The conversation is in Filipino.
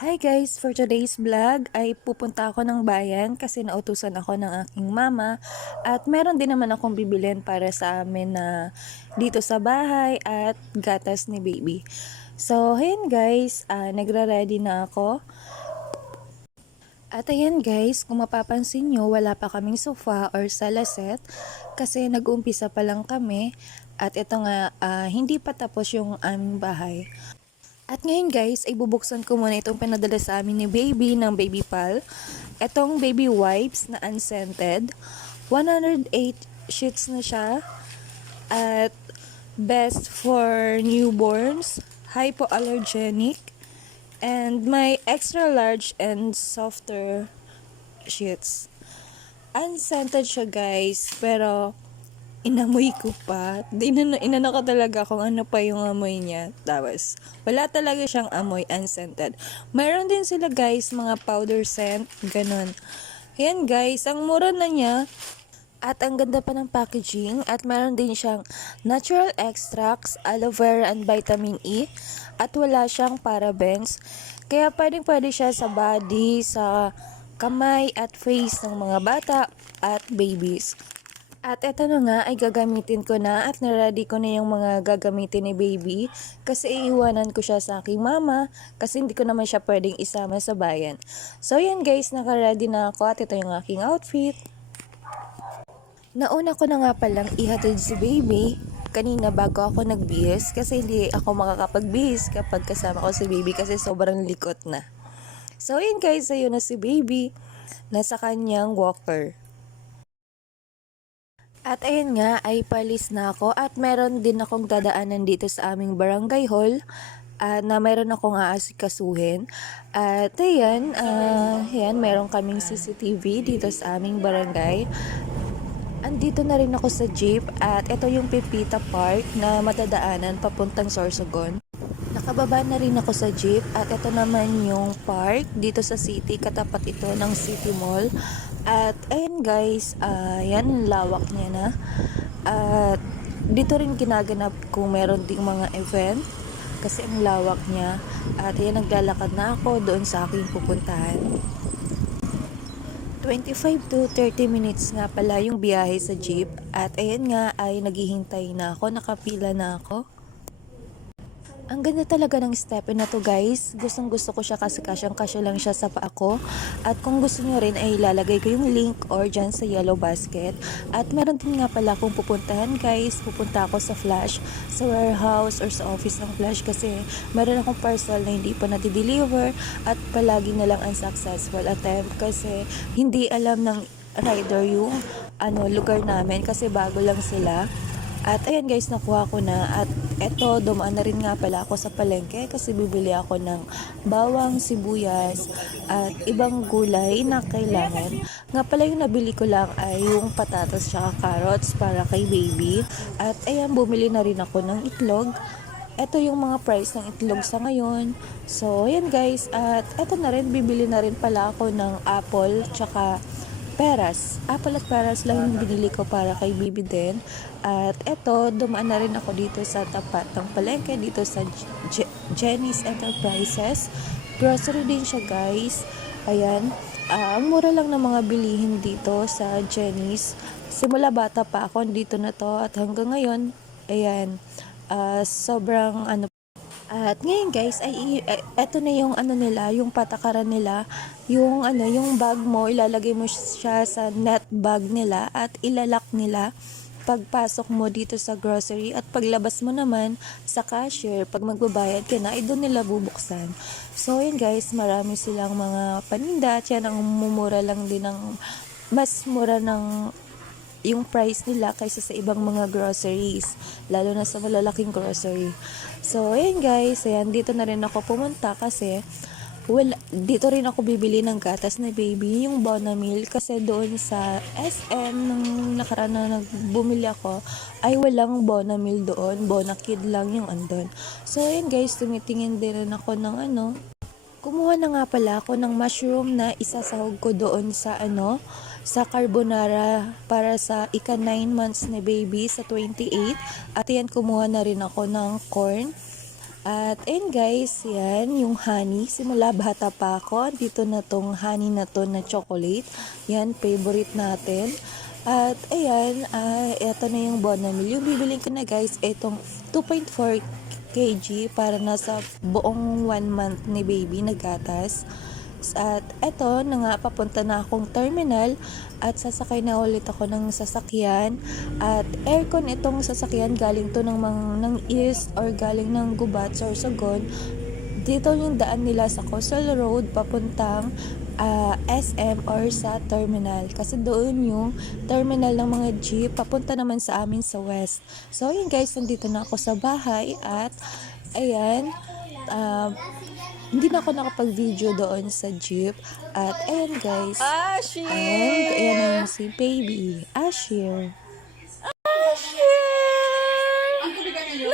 Hi guys! For today's vlog ay pupunta ako ng bayan kasi nautusan ako ng aking mama at meron din naman akong bibilin para sa amin na dito sa bahay at gatas ni baby. So, ayan guys, uh, nagra-ready na ako. At ayan guys, kung mapapansin nyo, wala pa kaming sofa or sala set kasi nag-uumpisa pa lang kami at ito nga, ah, hindi pa tapos yung aming bahay. At ngayon guys, ay bubuksan ko muna itong pinadala sa amin ni Baby ng Baby Pal. Itong baby wipes na unscented. 108 sheets na siya. At best for newborns. Hypoallergenic. And may extra large and softer sheets. Unscented siya guys, pero inamoy ko pa. Inano, inano ko talaga kung ano pa yung amoy niya. Tapos, wala talaga siyang amoy unscented. Meron din sila guys, mga powder scent, ganun. Ayan guys, ang mura na niya. At ang ganda pa ng packaging at meron din siyang natural extracts, aloe vera and vitamin E at wala siyang parabens. Kaya pwedeng pwede siya sa body, sa kamay at face ng mga bata at babies. At eto na nga ay gagamitin ko na at naready ko na yung mga gagamitin ni baby kasi iiwanan ko siya sa aking mama kasi hindi ko naman siya pwedeng isama sa bayan. So yan guys, nakaready na ako at ito yung aking outfit. Nauna ko na nga palang ihatid si baby kanina bago ako nagbihis kasi hindi ako makakapagbihis kapag kasama ko si baby kasi sobrang likot na. So yun guys, ayun na si baby. Nasa kanyang walker. At ayun nga, ay palis na ako at meron din akong dadaanan dito sa aming barangay hall at na meron akong aasikasuhin. At ayan, uh, ayan, meron kaming CCTV dito sa aming barangay. Andito na rin ako sa jeep at ito yung Pepita Park na matadaanan papuntang Sorsogon. Nakababa na rin ako sa jeep at ito naman yung park dito sa city, katapat ito ng City Mall. At ayun guys, uh, lawak niya na. At dito rin ginaganap kung meron ding mga event kasi ang lawak niya. At ayan naglalakad na ako doon sa aking pupuntahan. 25 to 30 minutes nga pala yung biyahe sa jeep at ayan nga ay naghihintay na ako, nakapila na ako. Ang ganda talaga ng step na to guys. Gustong gusto ko siya kasi kasyang kasya lang siya sa paa ko. At kung gusto nyo rin ay ilalagay ko yung link or dyan sa yellow basket. At meron din nga pala akong pupuntahan guys. Pupunta ako sa Flash, sa warehouse or sa office ng Flash kasi meron akong parcel na hindi pa nati-deliver at palagi na lang unsuccessful attempt kasi hindi alam ng rider yung ano lugar namin kasi bago lang sila. At ayan guys, nakuha ko na. At eto, dumaan na rin nga pala ako sa palengke kasi bibili ako ng bawang, sibuyas, at ibang gulay na kailangan. Nga pala yung nabili ko lang ay yung patatas at carrots para kay baby. At ayan, bumili na rin ako ng itlog. Ito yung mga price ng itlog sa ngayon. So, ayan guys. At eto na rin, bibili na rin pala ako ng apple, tsaka peras. Apple at peras lang yung binili ko para kay Bibi din. At eto, dumaan na rin ako dito sa tapat ng palengke, dito sa Je- Jenny's Enterprises. Grocery din siya guys. Ayan. Uh, mura lang ng mga bilihin dito sa Jenny's. Simula bata pa ako dito na to at hanggang ngayon, ayan, uh, sobrang ano at ngayon guys, ay eto na yung ano nila, yung patakaran nila, yung ano, yung bag mo, ilalagay mo siya sa net bag nila at ilalak nila pagpasok mo dito sa grocery. At paglabas mo naman sa cashier, pag magbabayad ka na, ay doon nila bubuksan. So, yun guys, marami silang mga paninda. At yan ang mumura lang din ng mas mura ng yung price nila kaysa sa ibang mga groceries, lalo na sa malalaking grocery. So, ayan guys, ayan, dito na rin ako pumunta kasi well, dito rin ako bibili ng gatas na baby, yung Bonamil, kasi doon sa SM nung nakaraan na nagbumili ako, ay walang Bonamil doon, Bonakid lang yung andon. So, ayan guys, tumitingin din rin ako ng ano, kumuha na nga pala ako ng mushroom na isasahog ko doon sa ano, sa carbonara para sa ika 9 months na baby sa 28 at yan kumuha na rin ako ng corn At ayun guys, yan yung honey. Simula bata pa ako, dito na tong honey na to na chocolate. Yan, favorite natin. At ayan, ah ito na yung Bonamil. Yung bibiling ko na guys, itong 2.4 kg para nasa buong 1 month ni baby na gatas. At eto na nga, papunta na akong terminal at sasakay na ulit ako ng sasakyan. At aircon itong sasakyan galing to ng, mga, ng east or galing ng Gubat or Sogon. Dito yung daan nila sa Coastal Road papuntang ah, SM or sa terminal. Kasi doon yung terminal ng mga jeep papunta naman sa amin sa west. So yun guys, nandito na ako sa bahay at ayan, ah, hindi na ako nakapag-video doon sa jeep. At ayan guys. Ashir! And ayan na yung si baby. Ashir. Ashir! Ang kuligan niyo.